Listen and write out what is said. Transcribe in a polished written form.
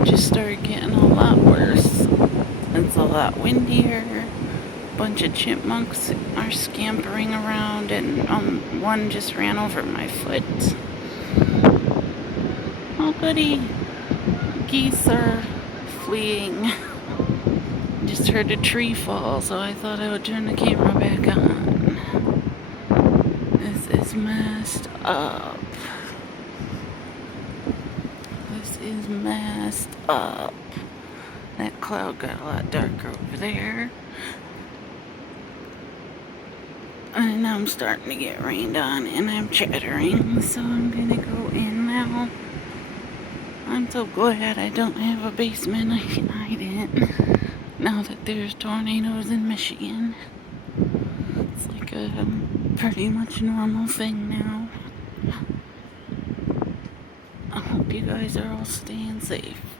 it just started getting a lot worse. It's a lot windier. A bunch of chipmunks are scampering around, and one just ran over my foot. Oh goody, geese are fleeing. Just heard a tree fall, so I thought I would turn the camera back on. This is messed up. This is messed up. That cloud got a lot darker over there. And I'm starting to get rained on, and I'm chattering, so I'm gonna go in now. I'm so glad I don't have a basement I can hide in, now that there's tornadoes in Michigan. It's like a pretty much normal thing now. I hope you guys are all staying safe.